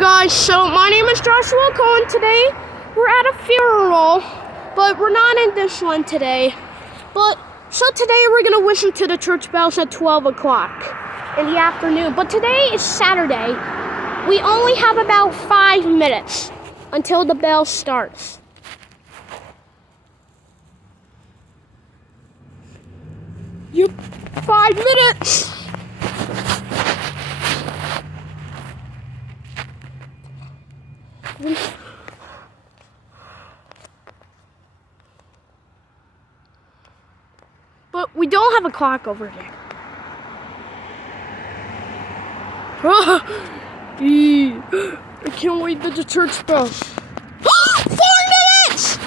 guys, so my name is Joshua Cohen. Today we're at a funeral, but we're not in this one today. So today we're gonna listen to the church bells at 12 o'clock in the afternoon. But today is Saturday. We only have about 5 minutes until the bell starts. Yep, 5 minutes. But we don't have a clock over there. I can't wait for the church bell. 4 minutes!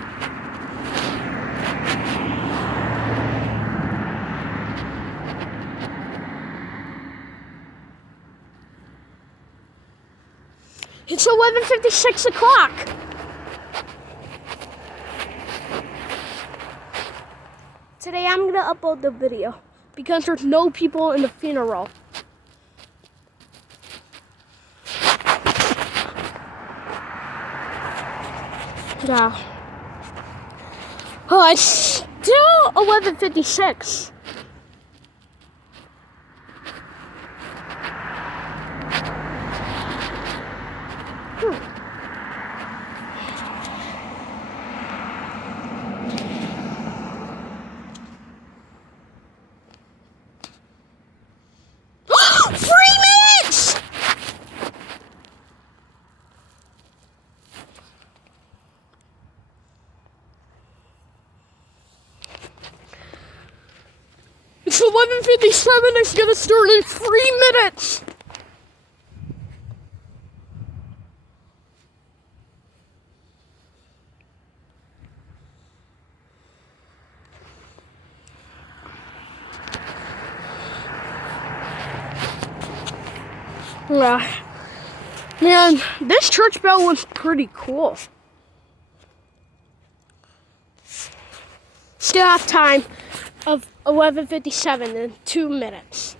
It's 11:56 o'clock. Today I'm gonna upload the video because there's no people in the funeral. Yeah. Oh, it's still 11:56. It's 11:57. It's gonna start in 3 minutes. Man, this church bell was pretty cool. Still have time of 11:57 in 2 minutes.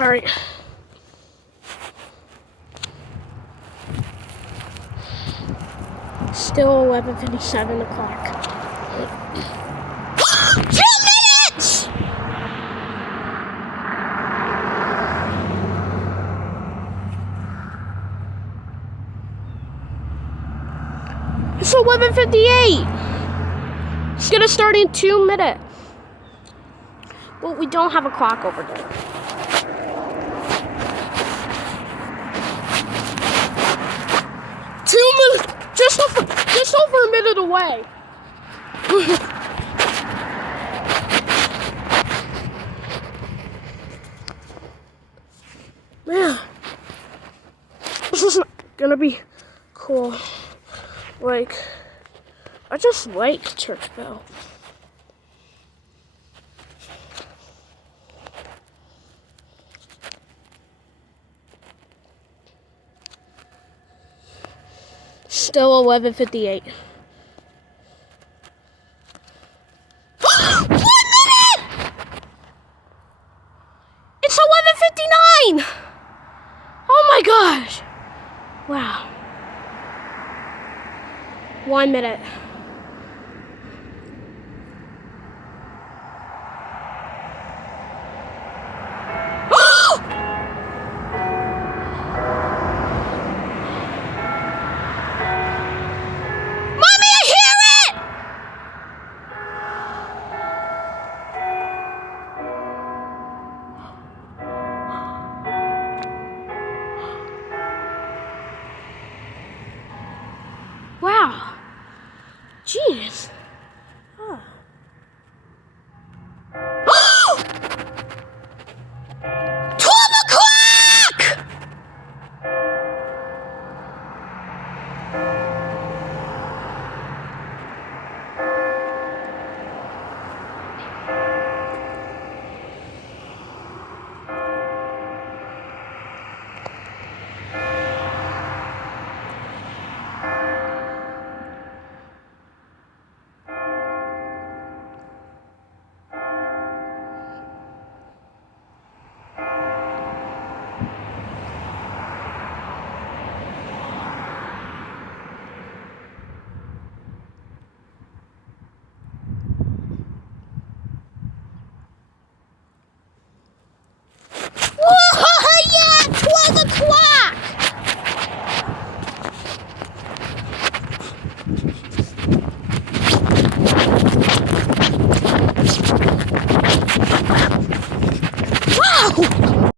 All right. Still 11:57 o'clock. 2 minutes! It's 11:58. It's gonna start in 2 minutes. But we don't have a clock over there. Just over a minute away. Man, this is gonna be cool. I just like church bell. Still 11:58. 1 minute! It's 11:59! Oh my gosh! Wow. 1 minute.